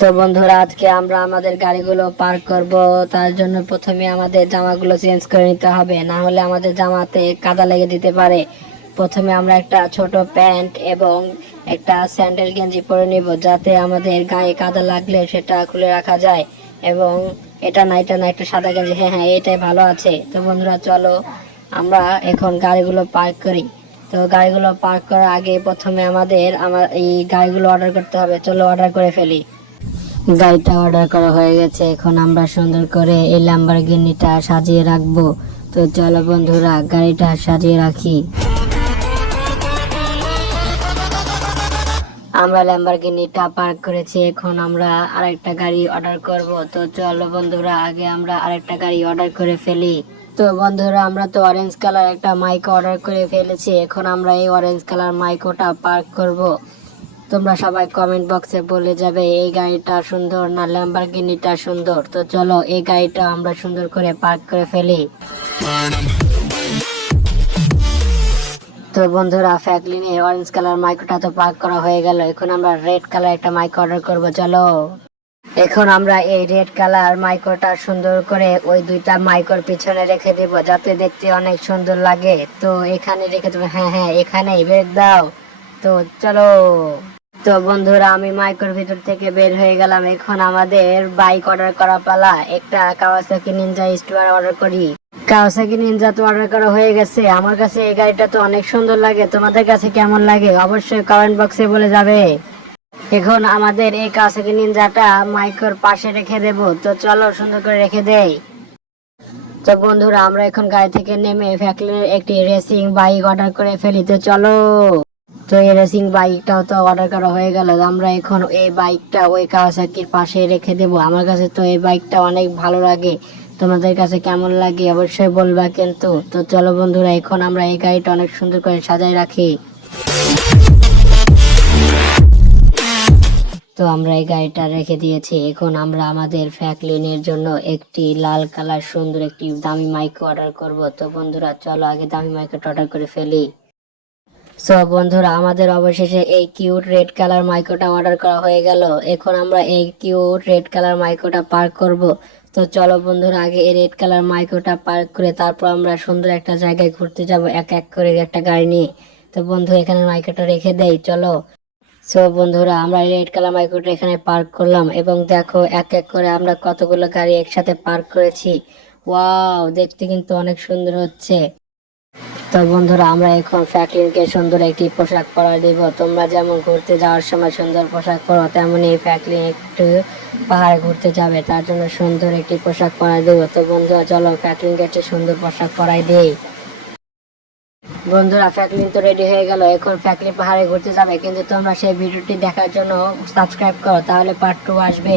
তো বন্ধুরা, আজকে আমরা আমাদের গাড়িগুলো পার্ক করব। তার জন্য প্রথমে আমাদের জামাগুলো চেঞ্জ করে নিতে হবে, না হলে আমাদের জামাতে কাদা লেগে দিতে পারে। প্রথমে আমরা একটা ছোট প্যান্ট এবং একটা স্যান্ডেল গেঞ্জি পরে নিব, যাতে আমাদের গায়ে কাদা লাগলে সেটা খুলে রাখা যায়। এবং এটা না একটা সাদা গেঞ্জি, হ্যাঁ হ্যাঁ এটাই ভালো আছে। তো বন্ধুরা চলো আমরা এখন গাড়িগুলো পার্ক করি। তো গাড়িগুলো পার্ক করার আগে প্রথমে আমার এই গাড়িগুলো অর্ডার করতে হবে। চলো অর্ডার করে ফেলি। গাড়িটা অর্ডার করা হয়ে গেছে, এখন আমরা সুন্দর করে এই ল্যাম্বরগিনিটা সাজিয়ে রাখবো। তো চলো বন্ধুরা গাড়িটা সাজিয়ে রাখি। আমরা ল্যাম্বরগিনিটা পার্ক করেছি, এখন আমরা আরেকটা গাড়ি অর্ডার করব। তো চলো বন্ধুরা আগে আমরা আরেকটা গাড়ি অর্ডার করে ফেলি। তো বন্ধুরা আমরা তো অরেঞ্জ কালার একটা মাইক অর্ডার করে ফেলেছি, এখন আমরা এই অরেঞ্জ কালার মাইকোটা পার্ক করব। তোমরা সবাই কমেন্ট বক্সে বলে যাবে এই গাড়িটা সুন্দর না ল্যাম্বরগিনিটা সুন্দর। তো চলো এই গাড়িটা আমরা সুন্দর করে পার্ক করে ফেলি। তো বন্ধুরা ফ্র্যাঙ্কলিনের অরেঞ্জ কালার মাইকটা তো পার্ক করা হয়ে গেল, এখন আমরা রেড কালার একটা মাইক অর্ডার করব। চলো এখন আমরা এই রেড কালার মাইকোটা সুন্দর করে ওই দুইটা মাইকোর পিছনে রেখে দেব, যাতে দেখতে অনেক সুন্দর লাগে। তো এখানে রেখে দেবো, হ্যাঁ হ্যাঁ এখানেই বের দাও। তো চলো। তো বন্ধুরা আমি মাইক্রোর ভিতর থেকে বের হয়ে গেলাম, এখন আমাদের বাইক অর্ডার করা পালা। একটা কাওয়াসাকি নিনজা স্টোয়ার অর্ডার করি। কাওয়াসাকি নিনজা তো অর্ডার করা হয়ে গেছে। আমার কাছে এই গাড়িটা তো অনেক সুন্দর লাগে, তোমাদের কাছে কেমন লাগে অবশ্যই কমেন্ট বক্সে বলে যাবে। এখন আমাদের এই কাওয়াসাকি নিনজাটা মাইক্রোর পাশে রেখে দেব। তো চলো সুন্দর করে রেখে দেই। তো বন্ধুরা আমরা এখন গাড়ি থেকে নেমে ফ্র্যাঙ্কলিনের একটি রেসিং বাইক অর্ডার করে ফেলি। তো চলো। তো এই রেসিং বাইকটাও তো অর্ডার করা হয়ে গেল, আমরা এখন এই বাইকটা ওই কাওয়াসাকির পাশে রেখে দেব। আমার কাছে তো এই বাইকটা অনেক ভালো লাগে, তোমাদের কাছে কেমন লাগে অবশ্যই বলবা কিন্তু। তো চলো বন্ধুরা এখন আমরা এই গাড়িটা অনেক সুন্দর করে সাজাই রাখি। তো আমরা এই গাড়িটা রেখে দিয়েছি, এখন আমরা আমাদের ফ্র্যাঙ্কলিনের জন্য একটি লাল কালার সুন্দর একটি দামি মাইক অর্ডার করব। তো বন্ধুরা চলো আগে দামি মাইকটা অর্ডার করে ফেলি। সো বন্ধুরা আমাদের অবশেষে এই কিউট রেড কালার মাইকোটা অর্ডার করা হয়ে গেল, এখন আমরা এই কিউট রেড কালার মাইকোটা পার্ক করব। তো চলো বন্ধুরা আগে এই রেড কালার মাইকোটা পার্ক করে তারপর আমরা সুন্দর একটা জায়গায় ঘুরতে যাব এক এক করে একটা গাড়ি নিয়ে। তো বন্ধু এখানে মাইকোটা রেখে দেই চলো। সো বন্ধুরা আমরা রেড কালার মাইকোটা এখানে পার্ক করলাম, এবং দেখো এক এক করে আমরা কতগুলো গাড়ি একসাথে পার্ক করেছি। ওয়াও দেখতে কিন্তু অনেক সুন্দর হচ্ছে। তো বন্ধুরা আমরা এখন ফ্র্যাঙ্কলিনকে সুন্দর একটি পোশাক পরা দিব। তোমরা যেমন ঘুরতে যাওয়ার সময় সুন্দর পোশাক পরো, তেমনই ফ্র্যাঙ্কলিন একটু পাহাড়ে ঘুরতে যাবে, তার জন্য সুন্দর একটি পোশাক পরা দেবো। তো বন্ধুরা চলো ফ্র্যাঙ্কলিনকে একটি সুন্দর পোশাক পরাই দেই। বন্ধুরা ফ্র্যাঙ্কলিন তো রেডি হয়ে গেল, এখন ফ্র্যাঙ্কলিন পাহাড়ে ঘুরতে যাবে, কিন্তু তোমরা সেই ভিডিওটি দেখার জন্য সাবস্ক্রাইব করো, তাহলে পার্ট 2 আসবে।